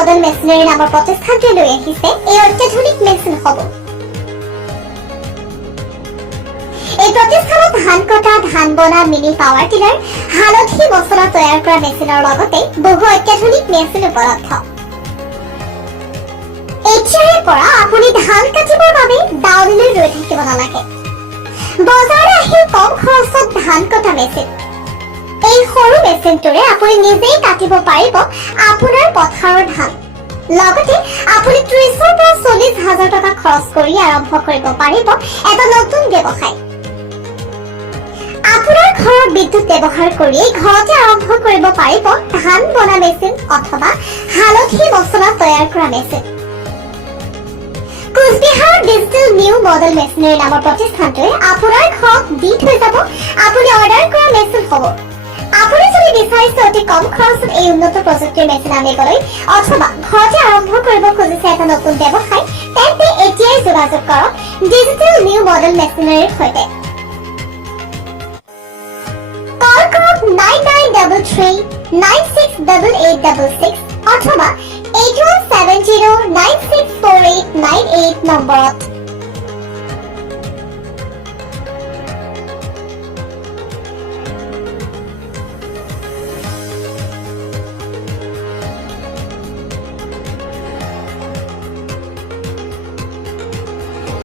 Model machinery নামৰ প্ৰতিষ্ঠানটোৱে লৈ আহিছে এই অত্যাধুনিক মেচিন হ'ব। এই প্ৰতিষ্ঠানত ধান কটা, ধান বনা, মিনি পাৱাৰ টিলাৰ, হালধি মছলা তৈয়াৰ কৰা মেচিনৰ লগতে বহু অত্যাধুনিক মেচিন উপলব্ধ। এতিয়াৰে পৰা আপুনি ধান কাটিবৰ বাবে দাউৰিলৈ ৰৈ থাকিব নালাগে। বজাৰলৈ আহি কম খৰচত ধান কটা মেচিন। এই সৰু মেচিনটোৰে আপুনি নিজেই কাটিব পাৰিব আপোনাৰ পথাৰৰ ধান। লগতে আপুনি ৩০ৰ পৰা ৪০,০০০ টকা খৰচ কৰি আৰম্ভ কৰিব পাৰিব এটা নতুন ব্যৱসায়। আপোনাৰ ঘৰৰ বিদ্যুৎ ব্যৱহাৰ কৰি ঘৰতে আৰম্ভ কৰিব পাৰিব ধান বনা মেচিন অথবা হালধি মছলা তৈয়াৰ কৰা machine. Cooch Behar digital new model machinery নামৰ প্ৰতিষ্ঠানটোৱে আপোনাৰ ঘৰত দি থৈ যাব আপুনি অৰ্ডাৰ কৰা মেচিন হ'ব। আপুনি যদি বিচাৰিছে অতি কম খৰচত এই উন্নত প্ৰযুক্তিৰ মেচিন আনিবলৈ অথবা ঘৰতে আৰম্ভ কৰিব খুজিছে এটা নতুন ব্যৱসায়, তেন্তে এতিয়াই যোগাযোগ কৰক ডিজিটেল নিউ মডেল মেচিনাৰীৰ সৈতে। কল কৰক 9933968866 অথবা 8170964898 নম্বৰত।